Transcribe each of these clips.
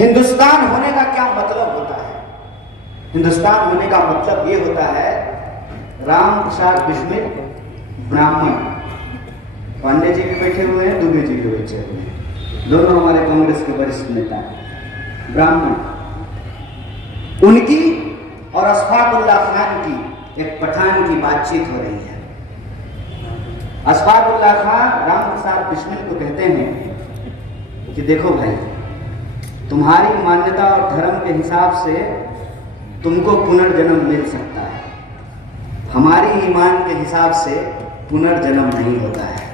हिंदुस्तान होने का क्या मतलब होता है? हिंदुस्तान होने का मतलब ये होता है, राम प्रसाद बिस्मिल ब्राह्मण, पांडे जी भी बैठे हुए हैं, दुबे जी भी बैठे हुए हैं, दोनों हमारे कांग्रेस के वरिष्ठ नेता हैं, ब्राह्मण, उनकी और अशफाकुल्ला खान की एक पठान की बातचीत हो रही है। अशफाकुल्ला खान राम प्रसाद बिस्मिल को कहते हैं कि देखो भाई, तुम्हारी मान्यता और धर्म के हिसाब से तुमको पुनर्जन्म मिल सकता है, हमारी ईमान के हिसाब से पुनर्जन्म नहीं होता है।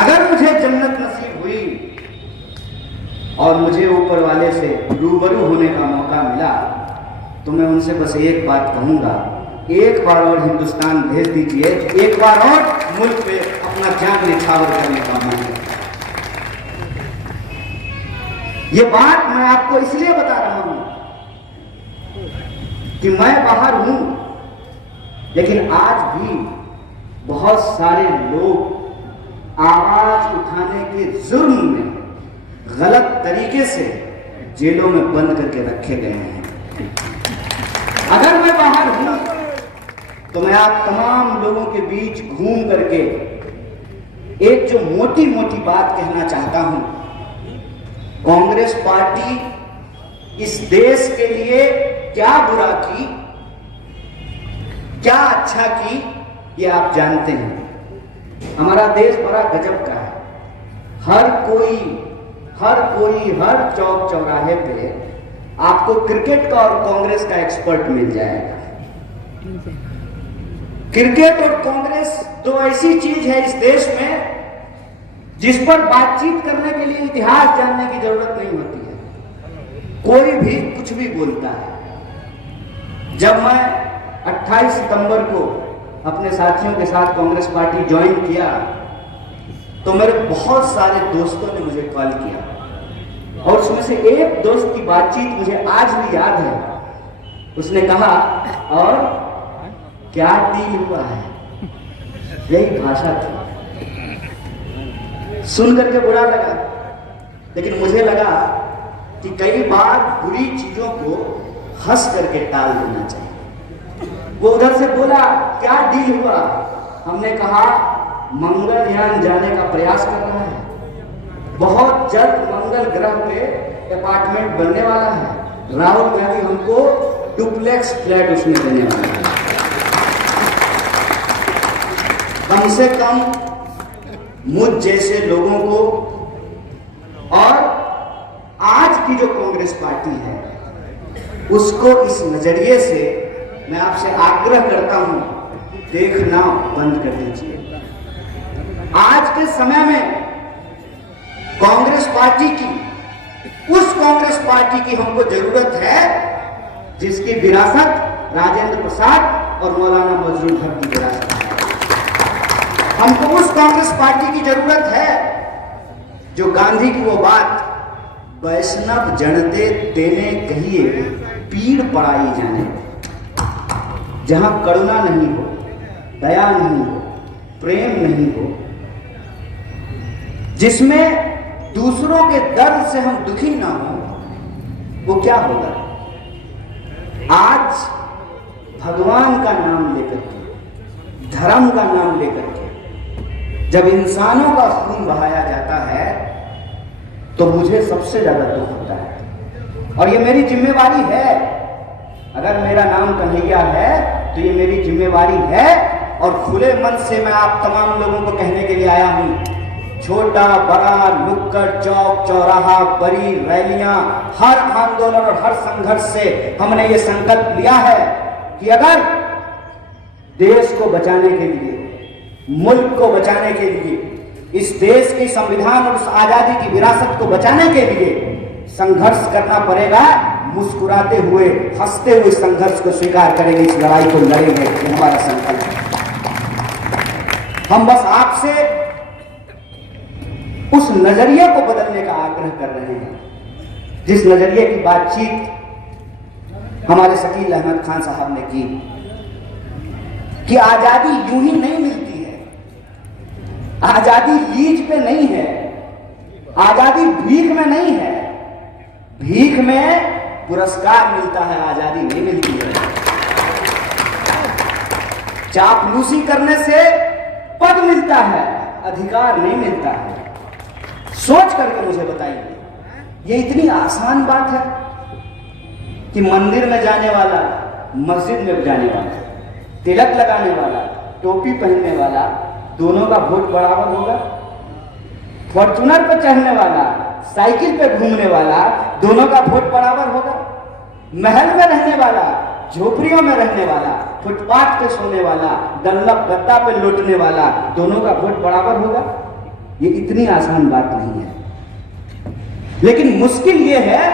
अगर मुझे जन्नत नसीब हुई और मुझे ऊपर वाले से रूबरू होने का मौका मिला तो मैं उनसे बस एक बात कहूंगा, एक बार और हिंदुस्तान भेज दीजिए, एक बार और मुल्क पे अपना जान निछावर करने का मन है। ये बात मैं आपको इसलिए बता रहा हूं कि मैं बाहर हूं, लेकिन आज भी बहुत सारे लोग आवाज उठाने के जुर्म में गलत तरीके से जेलों में बंद करके रखे गए हैं। अगर मैं बाहर हूं तो मैं आप तमाम लोगों के बीच घूम करके एक जो मोटी मोटी बात कहना चाहता हूं, कांग्रेस पार्टी इस देश के लिए क्या बुरा की, क्या अच्छा की, ये आप जानते हैं। हमारा देश बड़ा गजब का है, हर कोई हर चौक चौराहे पे आपको क्रिकेट का और कांग्रेस का एक्सपर्ट मिल जाएगा। क्रिकेट और कांग्रेस दो ऐसी चीज है इस देश में जिस पर बातचीत करने के लिए इतिहास जानने की जरूरत नहीं होती है, कोई भी कुछ भी बोलता है। जब मैं 28 सितंबर को अपने साथियों के साथ कांग्रेस पार्टी ज्वाइन किया तो मेरे बहुत सारे दोस्तों ने मुझे कॉल किया और उसमें से एक दोस्त की बातचीत मुझे आज भी याद है। उसने कहा, और क्या डील हुआ है, यही भाषा थी। सुन करके बुरा लगा, लेकिन मुझे लगा कि कई बार बुरी चीजों को हंस करके टाल देना चाहिए। वो उधर से बोला, क्या डील हुआ? हमने कहा, मंगलयान जाने का प्रयास कर रहा है, बहुत जल्द मंगल ग्रह पे अपार्टमेंट बनने वाला है, राहुल गांधी हमको डुप्लेक्स फ्लैट उसमें देने वाला है। कम से कम मुझ जैसे लोगों को और आज की जो कांग्रेस पार्टी है उसको इस नजरिए से मैं आपसे आग्रह करता हूं, देखना बंद कर दीजिए। आज के समय में कांग्रेस पार्टी की, उस कांग्रेस पार्टी की हमको जरूरत है जिसकी विरासत राजेंद्र प्रसाद और मौलाना मजरूर हक की विरासत है। हमको उस कांग्रेस पार्टी की जरूरत है जो गांधी की वो बात, वैष्णव जनते तेने कहिए पीड़ पड़ाई जाने, जहां करुणा नहीं हो, दया नहीं हो, प्रेम नहीं हो, जिसमें दूसरों के दर्द से हम दुखी ना हो, वो क्या होगा? आज भगवान का नाम लेकर के, धर्म का नाम लेकर के जब इंसानों का खून बहाया जाता है तो मुझे सबसे ज्यादा दुख होता है। और ये मेरी जिम्मेवारी है, अगर मेरा नाम कन्हैया है तो ये मेरी जिम्मेवारी है। और खुले मन से मैं आप तमाम लोगों को कहने के लिए आया हूं, छोटा बड़ा नुक्कड़ चौक चौराहा बड़ी रैलियां, हर आंदोलन और हर संघर्ष से हमने ये संकल्प लिया है कि अगर देश को बचाने के लिए, मुल्क को बचाने के लिए, इस देश की संविधान और उस आजादी की विरासत को बचाने के लिए संघर्ष करना पड़ेगा, मुस्कुराते हुए हंसते हुए संघर्ष को स्वीकार करेंगे, इस लड़ाई को लड़ेंगे। ये हमारा संकल्प है। हम बस आपसे उस नजरिए को बदलने का आग्रह कर रहे हैं जिस नजरिए की बातचीत हमारे शकील अहमद खान साहब ने की कि आजादी यूं ही नहीं मिलती है, आजादी लीज पे नहीं है, आजादी भीख में नहीं है, भीख में पुरस्कार मिलता है, आजादी नहीं मिलती है। चापलूसी करने से पद मिलता है, अधिकार नहीं मिलता है। सोच करके मुझे बताइए, ये इतनी आसान बात है कि मंदिर में जाने वाला, मस्जिद में जाने वाला, तिलक लगाने वाला, टोपी पहनने वाला, दोनों का वोट बराबर होगा? फॉर्चूनर पर चढ़ने वाला, साइकिल पे घूमने वाला, दोनों का वोट बराबर होगा? महल में रहने वाला, झोपड़ियों में रहने वाला, फुटपाथ पे सोने वाला, डल्लप गद्दा पे लौटने वाला, दोनों का वोट बराबर होगा? ये इतनी आसान बात नहीं है। लेकिन मुश्किल ये है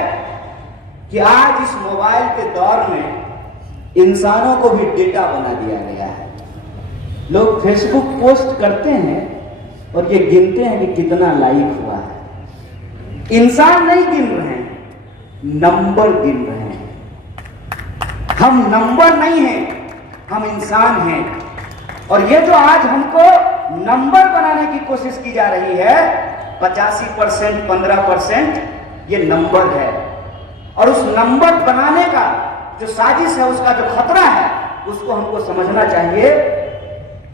कि आज इस मोबाइल के दौर में इंसानों को भी डेटा बना दिया गया है। लोग फेसबुक पोस्ट करते हैं और ये गिनते हैं कि कितना लाइक हुआ है। इंसान नहीं गिन रहे हैं, नंबर गिन रहे हैं। हम नंबर नहीं हैं, हम इंसान हैं। और ये जो आज हमको नंबर बनाने की कोशिश की जा रही है, 85%, 15%, ये नंबर है। और उस नंबर बनाने का जो साजिश है, उसका जो खतरा है, उसको हमको समझना चाहिए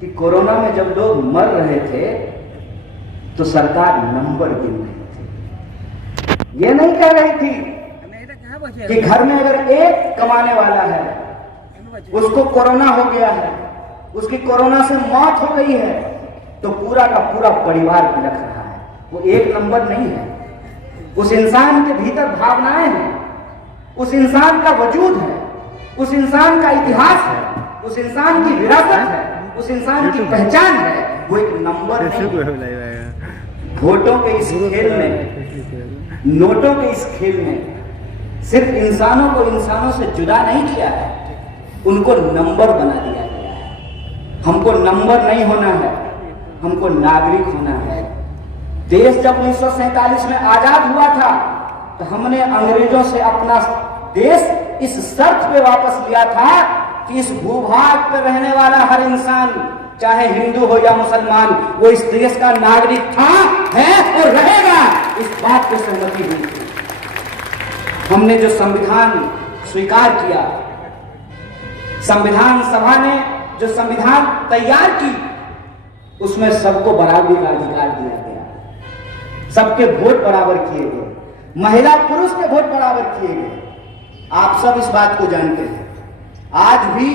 कि कोरोना में जब लोग मर रहे थे तो सरकार नंबर गिन रही थी। ये नहीं कह रही थी कि घर में अगर एक कमाने वाला है, उसको कोरोना हो गया है, उसकी कोरोना से मौत हो गई है, तो पूरा का पूरा परिवार बिलख रहा है। वो एक नंबर नहीं है। उस इंसान के भीतर भावनाएं हैं, उस इंसान का वजूद है, उस इंसान का इतिहास है, उस इंसान की विरासत है, उस इंसान की पहचान है। वो एक नंबर नहीं। वोटों के इस खेल में, नोटों के इस खेल में सिर्फ इंसानों को इंसानों से जुदा नहीं किया है, उनको नंबर बना दिया गया है। हमको नंबर नहीं होना है, हमको नागरिक होना है। देश जब 1947 में आजाद हुआ था तो हमने अंग्रेजों से अपना देश इस शर्त पे वापस लिया था कि इस भूभाग पर रहने वाला हर इंसान, चाहे हिंदू हो या मुसलमान, वो इस देश का नागरिक था, है और रहेगा। इस बात पे सहमति हुई थी। हमने जो संविधान स्वीकार किया, संविधान सभा ने जो संविधान तैयार की, उसमें सबको बराबरी का अधिकार दिया गया, सबके वोट बराबर किए गए, महिला पुरुष के वोट बराबर किए गए। आप सब इस बात को जानते हैं। आज भी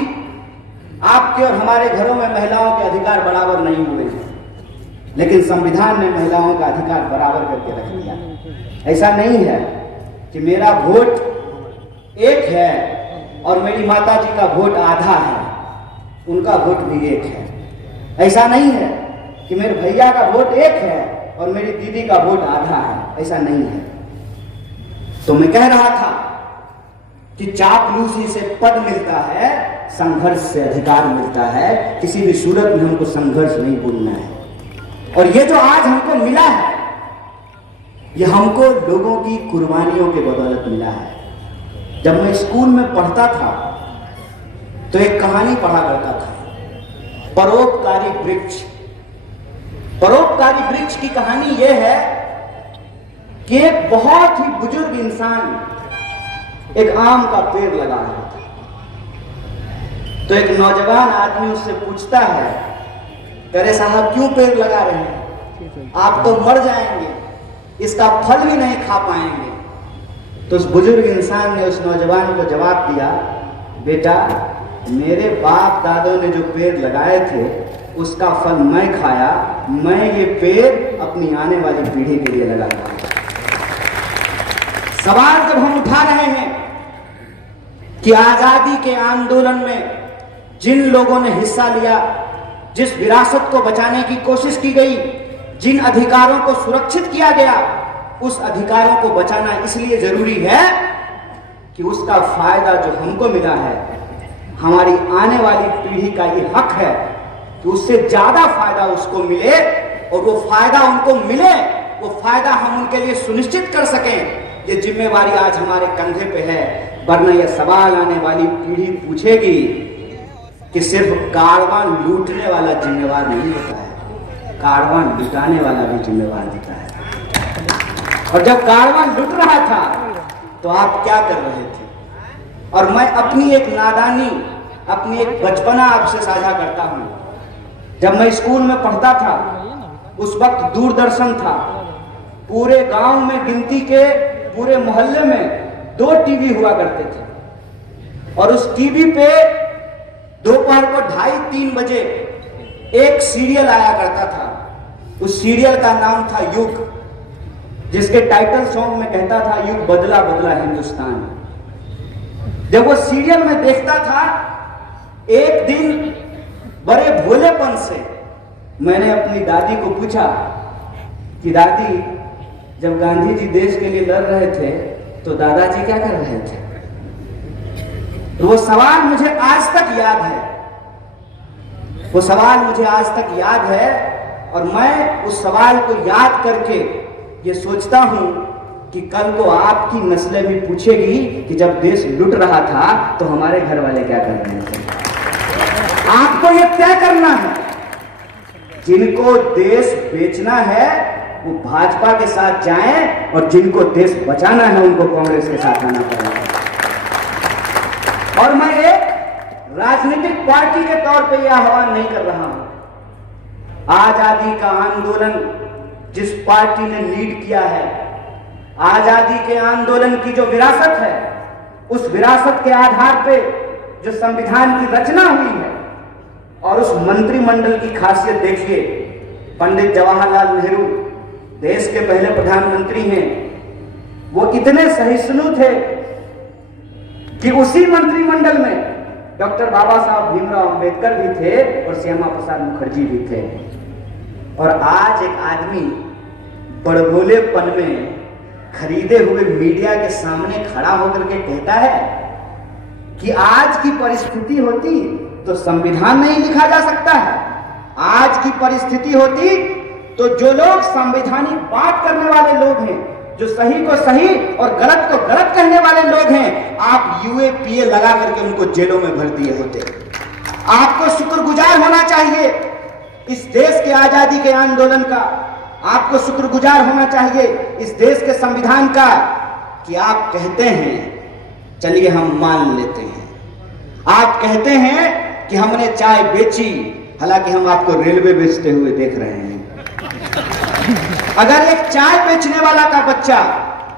आपके और हमारे घरों में महिलाओं के अधिकार बराबर नहीं हुए हैं, लेकिन संविधान ने महिलाओं का अधिकार बराबर करके रख दिया। ऐसा नहीं है कि मेरा वोट एक है और मेरी माता जी का वोट आधा है, उनका वोट भी एक है। ऐसा नहीं है कि मेरे भैया का वोट एक है और मेरी दीदी का वोट आधा है, ऐसा नहीं है। तो मैं कह रहा था कि चापलूसी से पद मिलता है, संघर्ष से अधिकार मिलता है। किसी भी सूरत में हमको संघर्ष नहीं भूलना है। और ये जो आज हमको मिला है, ये हमको लोगों की कुर्बानियों के बदौलत मिला है। जब मैं स्कूल में पढ़ता था तो एक कहानी पढ़ा करता था, परोपकारी वृक्ष। परोपकारी वृक्ष की कहानी यह है कि एक बहुत ही बुजुर्ग इंसान एक आम का पेड़ लगा रहा था। तो एक नौजवान आदमी उससे पूछता है, अरे साहब क्यों पेड़ लगा रहे हैं, आप तो मर जाएंगे, इसका फल भी नहीं खा पाएंगे। तो उस बुजुर्ग इंसान ने उस नौजवान को जवाब दिया, बेटा मेरे बाप दादों ने जो पेड़ लगाए थे उसका फल मैं खाया, मैं ये पेड़ अपनी आने वाली पीढ़ी के लिए लगाता हूं। सवाल जब हम उठा रहे हैं कि आजादी के आंदोलन में जिन लोगों ने हिस्सा लिया, जिस विरासत को बचाने की कोशिश की गई, जिन अधिकारों को सुरक्षित किया गया, उस अधिकारों को बचाना इसलिए जरूरी है कि उसका फायदा जो हमको मिला है, हमारी आने वाली पीढ़ी का ये हक है कि उससे ज्यादा फायदा उसको मिले, और वो फायदा उनको मिले, वो फायदा हम उनके लिए सुनिश्चित कर सकें। ये जिम्मेवारी आज हमारे कंधे पे है, वरना यह सवाल आने वाली पीढ़ी पूछेगी कि सिर्फ कारवां लूटने वाला जिम्मेवार नहीं होता है, कारवां लुटाने वाला भी जिम्मेवार होता है। और जब कारवां लुट रहा था तो आप क्या कर रहे थे। और मैं अपनी एक नादानी, अपनी एक बचपना आपसे साझा करता हूं। जब मैं स्कूल में पढ़ता था उस वक्त दूरदर्शन था। पूरे गांव में गिनती के पूरे मोहल्ले में 2 टीवी हुआ करते थे और उस टीवी पे दोपहर को 2:30-3 बजे एक सीरियल आया करता था। उस सीरियल का नाम था युग, जिसके टाइटल सॉन्ग में कहता था युग बदला बदला हिंदुस्तान। जब वो सीरियल में देखता था, एक दिन बड़े भोलेपन से मैंने अपनी दादी को पूछा कि दादी, जब गांधी जी देश के लिए लड़ रहे थे तो दादाजी क्या कर रहे थे। तो वो सवाल मुझे आज तक याद है, वो सवाल मुझे आज तक याद है। और मैं उस सवाल को याद करके ये सोचता हूं कि कल को आपकी नस्लें भी पूछेगी कि जब देश लुट रहा था तो हमारे घर वाले क्या कर रहे थे। आपको ये तय करना है, जिनको देश बेचना है वो भाजपा के साथ जाएं और जिनको देश बचाना है उनको कांग्रेस के साथ आना पड़ेगा। और मैं एक राजनीतिक पार्टी के तौर पे यह आह्वान नहीं कर रहा हूं। आजादी का आंदोलन जिस पार्टी ने लीड किया है, आजादी के आंदोलन की जो विरासत है, उस विरासत के आधार पे जो संविधान की रचना हुई है और उस मंत्रिमंडल की खासियत देखिए। पंडित जवाहरलाल नेहरू देश के पहले प्रधानमंत्री हैं। वो इतने सहिष्णु थे कि उसी मंत्रिमंडल में डॉक्टर बाबा साहब भीमराव अंबेडकर भी थे और श्यामा प्रसाद मुखर्जी भी थे। और आज एक आदमी बड़भोलेपन में खरीदे हुए मीडिया के सामने खड़ा होकर के कहता है कि आज की परिस्थिति होती तो संविधान नहीं लिखा जा सकता है। आज की परिस्थिति होती तो जो लोग संवैधानिक बात करने वाले लोग हैं, जो सही को सही और गलत को गलत कहने वाले लोग हैं, आप यूएपीए लगा करके उनको जेलों में भर दिए होते। आपको शुक्रगुजार होना चाहिए इस देश के आजादी के आंदोलन का। आपको शुक्रगुजार होना चाहिए इस देश के संविधान का कि आप कहते हैं, चलिए हम मान लेते हैं, आप कहते हैं कि हमने चाय बेची, हालांकि हम आपको रेलवे बेचते हुए देख रहे हैं। अगर एक चाय बेचने वाला का बच्चा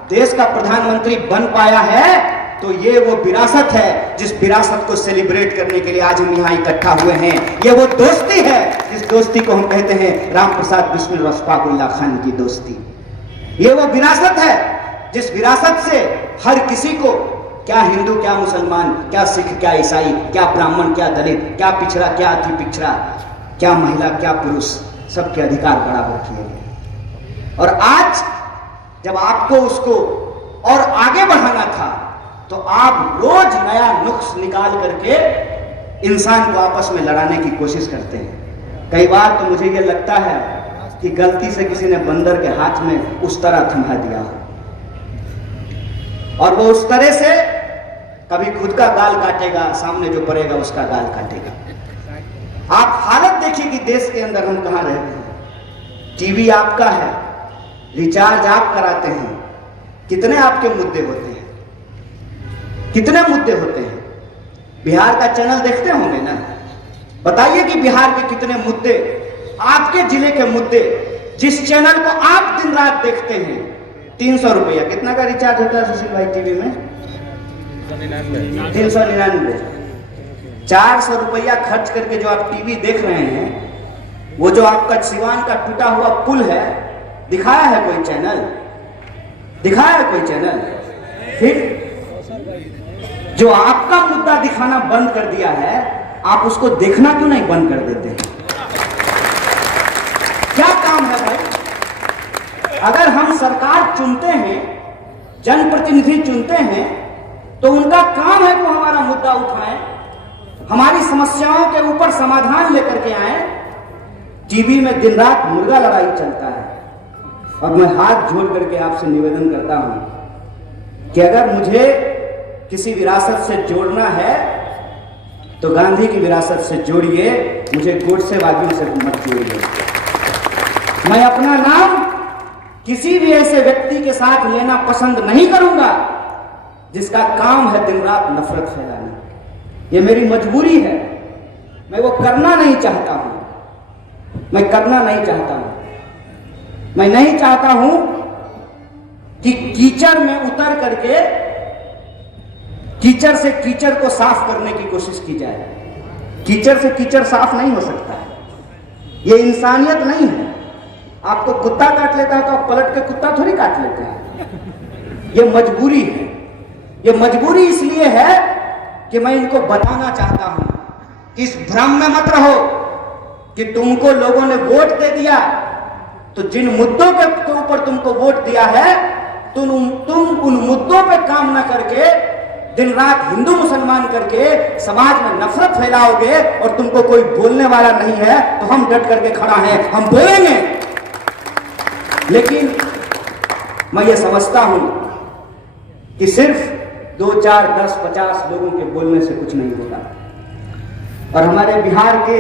देश का प्रधानमंत्री बन पाया है तो ये वो विरासत है जिस विरासत को सेलिब्रेट करने के लिए आज हम यहाँ इकट्ठा हुए हैं। ये वो दोस्ती है जिस दोस्ती को हम कहते हैं राम प्रसाद बिस्मिल और अशफाकुल्लाह खान की दोस्ती। ये वो विरासत है जिस विरासत से हर किसी को, क्या हिंदू, क्या मुसलमान, क्या सिख, क्या ईसाई, क्या ब्राह्मण, क्या दलित, क्या पिछड़ा, क्या अति पिछड़ा, क्या महिला, क्या पुरुष, सबके अधिकार बराबर किए गए। और आज जब आपको उसको और आगे बढ़ाना था तो आप रोज नया नुक्स निकाल करके इंसान को आपस में लड़ाने की कोशिश करते हैं। कई बार तो मुझे ये लगता है कि गलती से किसी ने बंदर के हाथ में उस तरह थमा दिया हो और वो उस तरह से कभी खुद का गाल काटेगा, सामने जो पड़ेगा उसका गाल काटेगा। आप हालत देखिए कि देश के अंदर हम कहां रहते हैं। टीवी आपका है, रिचार्ज आप कराते हैं, कितने आपके मुद्दे होते हैं, कितने मुद्दे होते हैं। बिहार का चैनल देखते होंगे ना, बताइए कि बिहार के कितने मुद्दे, आपके जिले के मुद्दे, जिस चैनल को आप दिन रात देखते हैं। 300 रुपया कितना का रिचार्ज होता है सुशील भाई टीवी में? 399। 400 रुपया खर्च करके जो आप टीवी देख रहे हैं, वो जो आपका सिवान का टूटा हुआ पुल है, दिखाया है कोई चैनल? दिखाया है कोई चैनल? फिर जो आपका मुद्दा दिखाना बंद कर दिया है, आप उसको देखना क्यों नहीं बंद कर देते हैं? क्या काम है भाई? अगर हम सरकार चुनते हैं, जनप्रतिनिधि चुनते हैं, तो उनका काम है कि वो हमारा मुद्दा उठाएं, हमारी समस्याओं के ऊपर समाधान लेकर के आए। टीवी में दिन रात मुर्गा लड़ाई चलता है। और मैं हाथ जोड़ करके आपसे निवेदन करता हूं कि अगर मुझे किसी विरासत से जोड़ना है तो गांधी की विरासत से जोड़िए, मुझे गोडसेवादियों से मत जोड़िए। मैं अपना नाम किसी भी ऐसे व्यक्ति के साथ लेना पसंद नहीं करूंगा जिसका काम है दिन रात नफरत फैलाना। ये मेरी मजबूरी है, मैं वो करना नहीं चाहता हूं, मैं करना नहीं चाहता हूं। मैं नहीं चाहता हूं कि कीचड़ में उतर करके कीचड़ से कीचड़ को साफ करने की कोशिश की जाए। कीचड़ से कीचड़ साफ नहीं हो सकता है, ये इंसानियत नहीं है। आपको कुत्ता काट लेता है तो आप पलट के कुत्ता थोड़ी काट लेते हैं। ये मजबूरी है, ये मजबूरी इसलिए है कि मैं इनको बताना चाहता हूं कि इस भ्रम में मत रहो कि तुमको लोगों ने वोट दे दिया तो जिन मुद्दों के ऊपर तुमको वोट दिया है तुम उन मुद्दों पे काम ना करके दिन रात हिंदू मुसलमान करके समाज में नफरत फैलाओगे और तुमको कोई बोलने वाला नहीं है तो हम डट करके खड़ा हैं, हम बोलेंगे। लेकिन मैं ये समझता हूं कि सिर्फ 2, 4, 10, 50 लोगों के बोलने से कुछ नहीं होगा। और हमारे बिहार के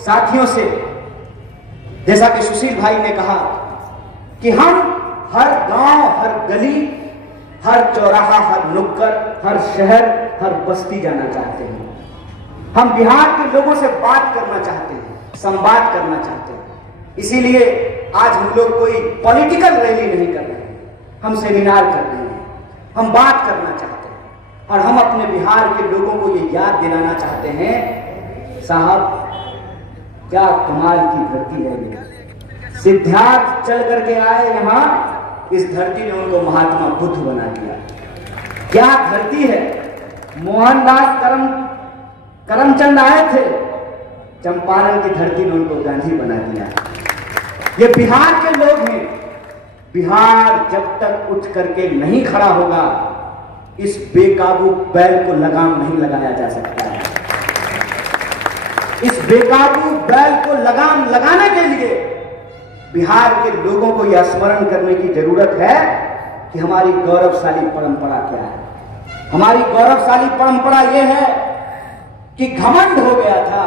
साथियों से, जैसा कि सुशील भाई ने कहा कि हम हर गांव, हर गली, हर चौराहा, हर नुक्कड़, हर शहर, हर बस्ती जाना चाहते हैं। हम बिहार के लोगों से बात करना चाहते हैं, संवाद करना चाहते हैं। इसीलिए आज हम लोग कोई पॉलिटिकल रैली नहीं कर रहे हैं, हम सेमिनार कर रहे हैं, हम बात करना चाहते हैं। और हम अपने बिहार के लोगों को ये याद दिलाना चाहते हैं, साहब क्या कमाल की धरती है ये। सिद्धार्थ चल करके आए यहां, इस धरती ने उनको महात्मा बुद्ध बना दिया। क्या धरती है। मोहनदास करमचंद आए थे, चंपारण की धरती ने उनको गांधी बना दिया। ये बिहार के लोग हैं। बिहार जब तक उठ करके नहीं खड़ा होगा, इस बेकाबू बैल को लगाम नहीं लगाया जा सकता है। इस बेकाबू बैल को लगाम लगाने के लिए बिहार के लोगों को यह स्मरण करने की जरूरत है कि हमारी गौरवशाली परंपरा क्या है। हमारी गौरवशाली परंपरा यह है कि घमंड हो गया था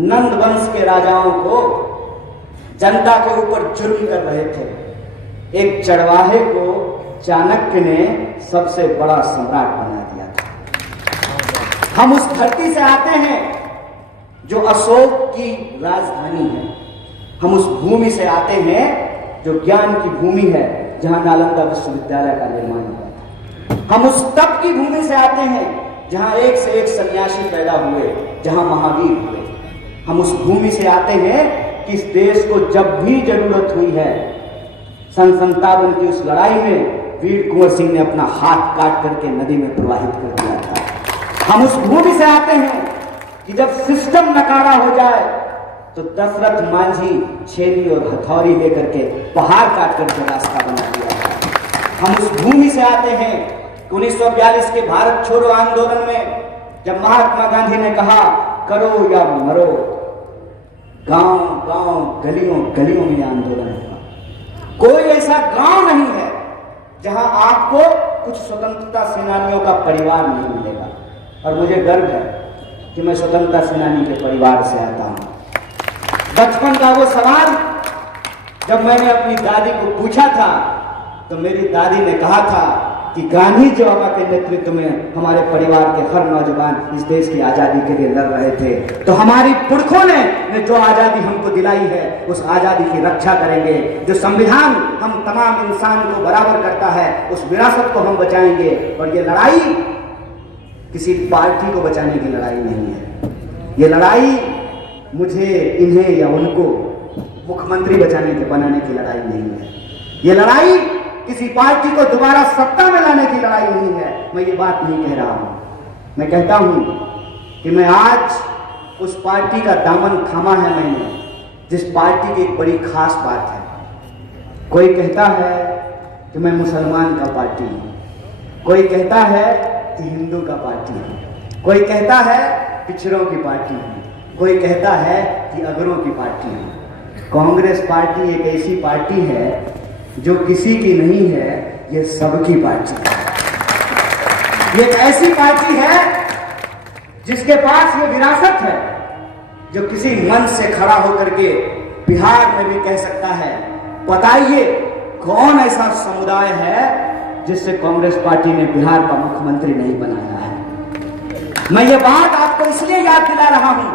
नंद वंश के राजाओं को, जनता के ऊपर जुल्म कर रहे थे। एक चरवाहे को चाणक्य ने सबसे बड़ा सम्राट बना दिया था। हम उस धरती से आते हैं जो अशोक की राजधानी है। हम उस भूमि से आते हैं जो ज्ञान की भूमि है, जहां नालंदा विश्वविद्यालय का निर्माण हुआ था। हम उस तप की भूमि से आते हैं जहां एक से एक सन्यासी पैदा हुए, जहां महावीर हुए। हम उस भूमि से आते हैं कि इस देश को जब भी जरूरत हुई है, सन 57 की उस लड़ाई में वीर कुंवर सिंह ने अपना हाथ काट करके नदी में प्रवाहित कर दिया था। हम उस भूमि से आते हैं कि जब सिस्टम नकारा हो जाए तो दशरथ मांझी छेनी और हथौड़ी लेकर के पहाड़ काट करके रास्ता बना दिया था। हम उस भूमि से आते हैं कि 1942 के भारत छोड़ो आंदोलन में जब महात्मा गांधी ने कहा करो या मरो, गांव गांव गलियों गलियों में आंदोलन हुआ। कोई ऐसा गांव नहीं है जहां आपको कुछ स्वतंत्रता सेनानियों का परिवार नहीं मिलेगा। और मुझे गर्व है कि मैं स्वतंत्रता सेनानी के परिवार से आता हूं। बचपन का वो सवाल जब मैंने अपनी दादी को पूछा था तो मेरी दादी ने कहा था कि गांधी जी बाबा के नेतृत्व में हमारे परिवार के हर नौजवान इस देश की आजादी के लिए लड़ रहे थे, तो हमारी पुरखों ने जो आजादी हमको दिलाई है उस आजादी की रक्षा करेंगे। जो संविधान हम तमाम इंसान को बराबर करता है उस विरासत को हम बचाएंगे। और ये लड़ाई किसी पार्टी को बचाने की लड़ाई नहीं है। ये लड़ाई मुझे, इन्हें या उनको मुख्यमंत्री बनाने की लड़ाई नहीं है। ये लड़ाई किसी पार्टी को दोबारा सत्ता में लाने की लड़ाई नहीं है। मैं ये बात नहीं कह रहा हूं। मैं कहता हूं कि मैं आज उस पार्टी का दामन थामा है मैंने जिस पार्टी की एक बड़ी खास बात है। कोई कहता है कि मैं मुसलमान का पार्टी हूं, कोई कहता है कि हिंदू का पार्टी हूं, कोई कहता है पिछड़ों की पार्टी हूं, कोई कहता है कि अगरों की पार्टी है। कांग्रेस पार्टी एक ऐसी पार्टी है जो किसी की नहीं है, ये सबकी पार्टी है। ये एक ऐसी पार्टी है जिसके पास ये विरासत है जो किसी मंच से खड़ा होकर के बिहार में भी कह सकता है बताइए कौन ऐसा समुदाय है जिससे कांग्रेस पार्टी ने बिहार का मुख्यमंत्री नहीं बनाया है। मैं ये बात आपको इसलिए याद दिला रहा हूं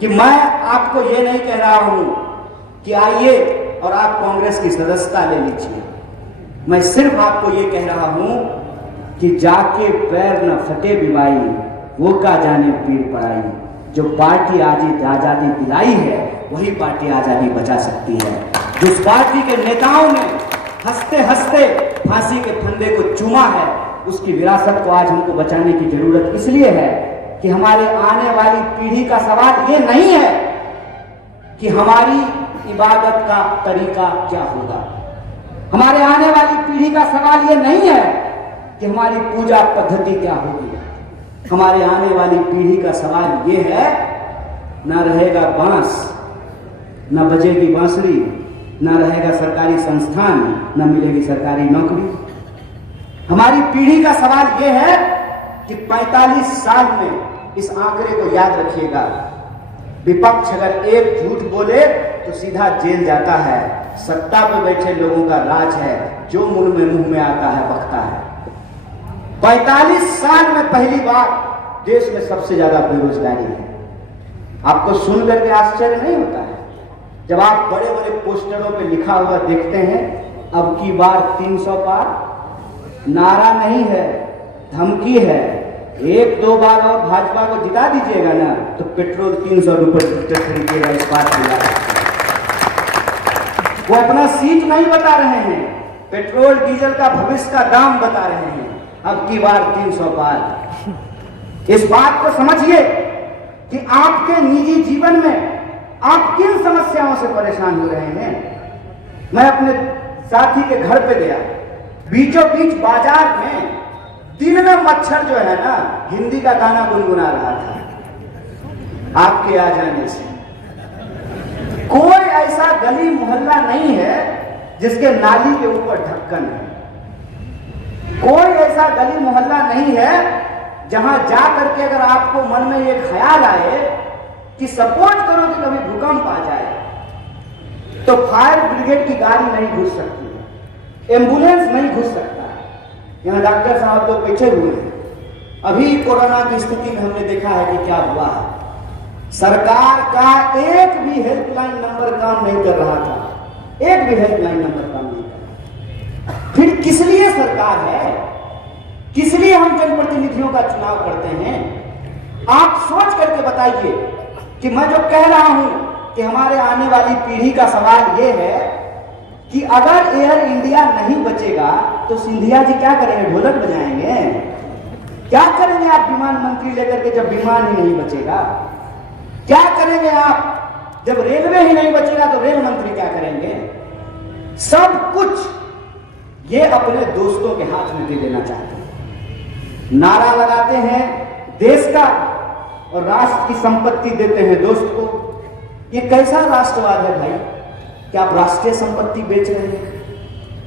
कि मैं आपको ये नहीं कह रहा हूं कि आइए और आप कांग्रेस की सदस्यता ले लीजिए। मैं सिर्फ आपको ये कह रहा हूं कि जाके पैर न फटे बिवाई, वो का जाने पीर पड़ाई। जो पार्टी आजादी दिलाई है वही पार्टी आजादी बचा सकती है। जिस पार्टी के नेताओं ने हंसते हंसते फांसी के फंदे को चूमा है, उसकी विरासत को आज हमको बचाने की जरूरत इसलिए है कि हमारे आने वाली पीढ़ी का सवाल ये नहीं है कि हमारी इबादत का तरीका क्या होगा। हमारे आने वाली पीढ़ी का सवाल ये नहीं है कि हमारी पूजा पद्धति क्या होगी। हमारे आने वाली पीढ़ी का सवाल ये है, ना रहेगा बांस, ना बजेगी बांसुरी, ना रहेगा सरकारी संस्थान, ना मिलेगी सरकारी नौकरी। हमारी पीढ़ी का सवाल यह है कि 45 साल में, इस आंकड़े को याद रखिएगा, विपक्ष अगर एक झूठ बोले तो सीधा जेल जाता है। सत्ता पर बैठे लोगों का राज है, जो मुंह में आता है बकता है। 45 साल में पहली बार देश में सबसे ज्यादा बेरोजगारी है। आपको सुन करके आश्चर्य नहीं होता है जब आप बड़े बड़े पोस्टरों पे लिखा हुआ देखते हैं, अब की बार 300 पार? नारा नहीं है, धमकी है। 1-2 बार और भाजपा को जिता दीजिएगा ना तो पेट्रोल 300 रुपए लीटर खरीदिएगा। इस बात को वो अपना सीट नहीं बता रहे हैं, पेट्रोल डीजल का भविष्य का दाम बता रहे हैं। अब की बार 300 पार। इस बात को समझिए कि आपके निजी जीवन में आप किन समस्याओं से परेशान हो रहे हैं। मैं अपने साथी के घर पे गया, बीचों बीच बाजार में दिन में मच्छर जो है ना हिंदी का गाना गुनगुना रहा था। आपके आ जाने से कोई ऐसा गली मोहल्ला नहीं है जिसके नाली के ऊपर ढक्कन है। कोई ऐसा गली मोहल्ला नहीं है जहां जा करके अगर आपको मन में ये ख्याल आए कि सपोर्ट करो कि कभी भूकंप आ जाए तो फायर ब्रिगेड की गाड़ी नहीं घुस सकती, एम्बुलेंस नहीं घुस सकता। यहां डॉक्टर साहब तो बैठे हुए हैं। अभी कोरोना की स्थिति में हमने देखा है कि क्या हुआ है। सरकार का एक भी हेल्पलाइन नंबर काम नहीं कर रहा था, एक भी हेल्पलाइन नंबर काम नहीं कर रहा। फिर किस लिए सरकार है, किस लिए हम जनप्रतिनिधियों का चुनाव करते हैं? आप सोच करके बताइए कि मैं जो कह रहा हूं कि हमारे आने वाली पीढ़ी का सवाल यह है कि अगर एयर इंडिया नहीं बचेगा तो सिंधिया जी क्या करेंगे? ढोलक बजाएंगे? क्या करेंगे आप विमान मंत्री लेकर के जब विमान ही नहीं बचेगा? क्या करेंगे आप जब रेलवे ही नहीं बचेगा तो रेल मंत्री क्या करेंगे? सब कुछ ये अपने दोस्तों के हाथ में दे देना चाहते हैं। नारा लगाते हैं देश का और राष्ट्र की संपत्ति देते हैं दोस्त को। ये कैसा राष्ट्रवाद है भाई? क्या आप राष्ट्रीय संपत्ति बेच रहे हैं?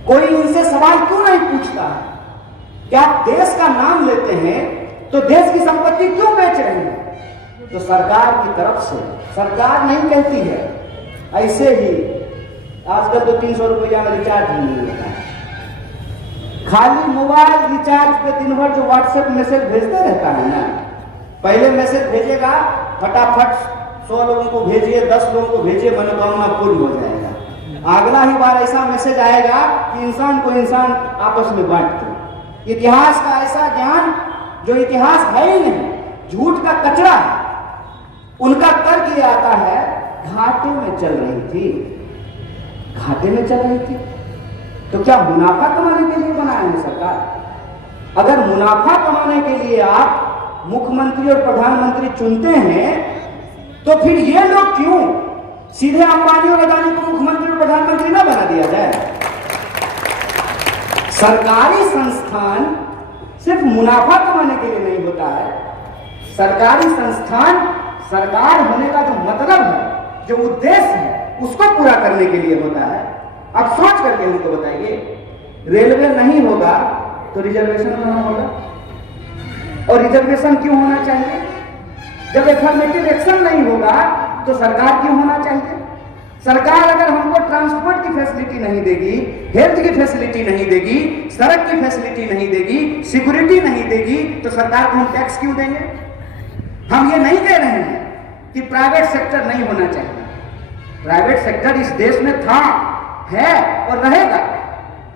कोई इनसे सवाल क्यों नहीं पूछता है? क्या आप देश का नाम लेते हैं तो देश की संपत्ति क्यों बेच रहे हैं? तो सरकार की तरफ से, सरकार नहीं कहती है, ऐसे ही आजकल तो 300 रुपया में रिचार्ज नहीं होता है। खाली मोबाइल रिचार्ज पे दिन भर जो व्हाट्सएप मैसेज भेजते रहता है ना, पहले मैसेज भेजेगा फटाफट 100 लोगों को भेजिए, 10 लोगों को भेजिए, मनोकामना पूर्ण हो जाएगा। अगला ही बार ऐसा मैसेज आएगा कि इंसान को इंसान आपस में बांट दो। इतिहास का ऐसा ज्ञान जो इतिहास है ही नहीं, झूठ का कचरा है। उनका तर्क ये आता है घाटे में चल रही थी, घाटे में चल रही थी तो क्या मुनाफा कमाने के लिए बनाए हैं सरकार? अगर मुनाफा कमाने के लिए आप मुख्यमंत्री और प्रधानमंत्री चुनते हैं तो फिर ये लोग क्यों सीधे अंबानी और अदानी को मुख्यमंत्री और प्रधानमंत्री ना बना दिया जाए? सरकारी संस्थान सिर्फ मुनाफा कमाने के लिए नहीं होता है। सरकारी संस्थान सरकार होने का जो मतलब है, जो उद्देश्य है, उसको पूरा करने के लिए होता है। अब सोच करके हमको बताइए, रेलवे नहीं होगा तो रिजर्वेशन कहां होगा? और रिजर्वेशन क्यों होना चाहिए? जब एफर्मेटिव एक्शन नहीं होगा तो सरकार क्यों होना चाहिए? सरकार अगर हमको ट्रांसपोर्ट की फैसिलिटी नहीं देगी, हेल्थ की फैसिलिटी नहीं देगी, सड़क की फैसिलिटी नहीं देगी, सिक्योरिटी नहीं देगी, तो सरकार को हम टैक्स क्यों देंगे? हम ये नहीं कह रहे हैं कि प्राइवेट सेक्टर नहीं होना चाहिए। प्राइवेट सेक्टर इस देश में था, है और रहेगा,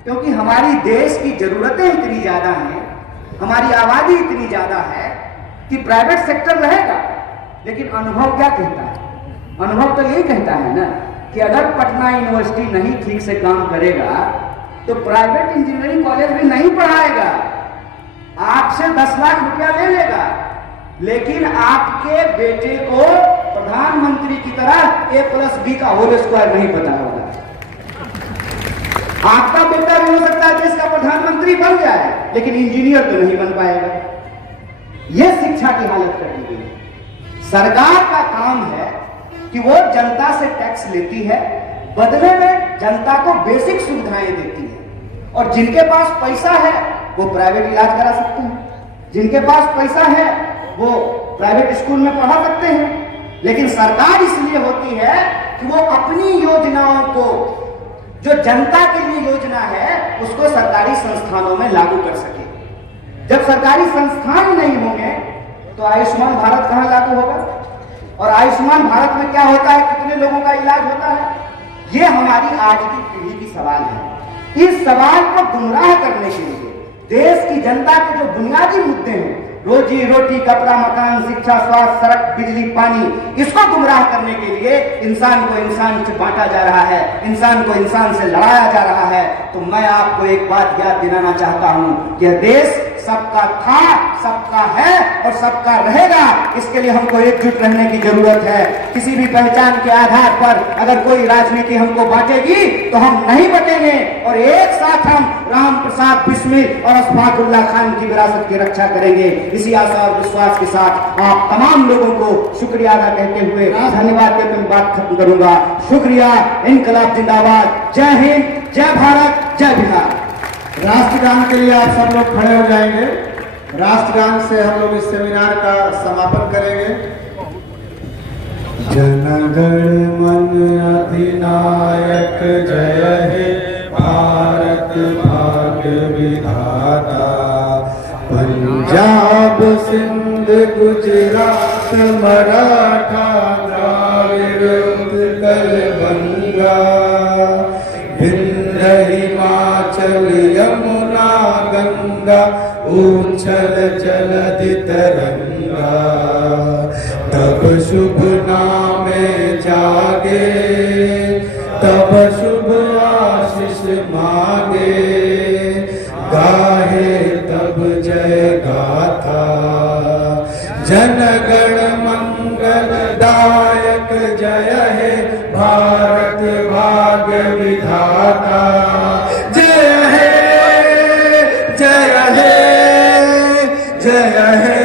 क्योंकि हमारी देश की जरूरतें इतनी ज्यादा हैं, हमारी आबादी इतनी ज्यादा है कि प्राइवेट सेक्टर रहेगा। लेकिन अनुभव क्या कहता है? अनुभव तो यही कहता है ना कि अगर पटना यूनिवर्सिटी नहीं ठीक से काम करेगा तो प्राइवेट इंजीनियरिंग कॉलेज भी नहीं पढ़ाएगा, आपसे 10 लाख रुपया ले लेगा, लेकिन आपके बेटे को प्रधानमंत्री की तरह A+B का होल स्क्वायर नहीं पता होगा। आपका बेटा भी हो सकता है देश का प्रधानमंत्री बन जाए, लेकिन इंजीनियर तो नहीं बन पाएगा। यह शिक्षा की हालत कर दी गई। सरकार का काम है कि वो जनता से टैक्स लेती है, बदले में जनता को बेसिक सुविधाएं देती है, और जिनके पास पैसा है वो प्राइवेट इलाज करा सकते हैं, जिनके पास पैसा है वो प्राइवेट स्कूल में पढ़ा सकते हैं। लेकिन सरकार इसलिए होती है कि वो अपनी योजनाओं को, जो जनता के लिए योजना है, उसको सरकारी संस्थानों में लागू कर सके। जब सरकारी संस्थान नहीं होंगे तो आयुष्मान भारत कहां लागू होगा? और आयुष्मान भारत में क्या होता है, कितने लोगों का इलाज होता है? ये हमारी आज की पीढ़ी की सवाल है। इस सवाल को गुमराह करने के लिए देश की जनता के जो बुनियादी मुद्दे हैं, रोजी रोटी, कपड़ा, मकान, शिक्षा, स्वास्थ्य, सड़क, बिजली, पानी, इसको गुमराह करने के लिए इंसान को इंसान से बांटा जा रहा है, इंसान को इंसान से लड़ाया जा रहा है। तो मैं आपको एक बात याद दिलाना चाहता हूं कि यह देश सबका था, सबका है और सबका रहेगा। इसके लिए हमको एकजुट रहने की जरूरत है। किसी भी पहचान के आधार पर अगर कोई राजनीति हमको बांटेगी तो हम नहीं बटेंगे, और एक साथ हम राम प्रसाद बिस्मिल और अशफाकुल्लाह खान की विरासत की रक्षा करेंगे। इसी आशा और विश्वास के साथ आप तमाम लोगों को शुक्रिया अदा कहते हुए धन्यवाद देते हुए बात खत्म करूंगा। शुक्रिया। इनकलाब जिंदाबाद। जय हिंद, जय भारत, जय बिहार। राष्ट्रगान के लिए आप सब लोग खड़े हो जाएंगे। राष्ट्रगान से हम लोग इस सेमिनार का समापन करेंगे। जनगण मन अधिनायक जय हे भारत भाग्य विधाता, पंजाब सिंध गुजरात मराठा द्राविड़ उत्कल बंगा, विंध्य हिमाचल यमुना गंगा, उच्छल जलधि तरंगा, तब शुभ नामे जागे, तब शुभ आशीष मांगे, गाहे तब जय गाथा, जनगण मंगल दायक जय हे भारत भाग्य विधाता। जय हे, जय हे, जय हे,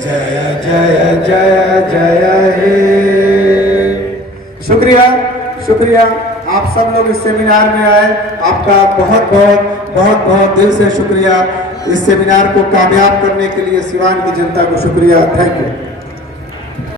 जय जय जय जय हे। शुक्रिया, शुक्रिया। आप सब लोग इस सेमिनार में आए, आपका बहुत बहुत बहुत बहुत दिल से शुक्रिया। इस सेमिनार को कामयाब करने के लिए सिवान की जनता को शुक्रिया। Thank you.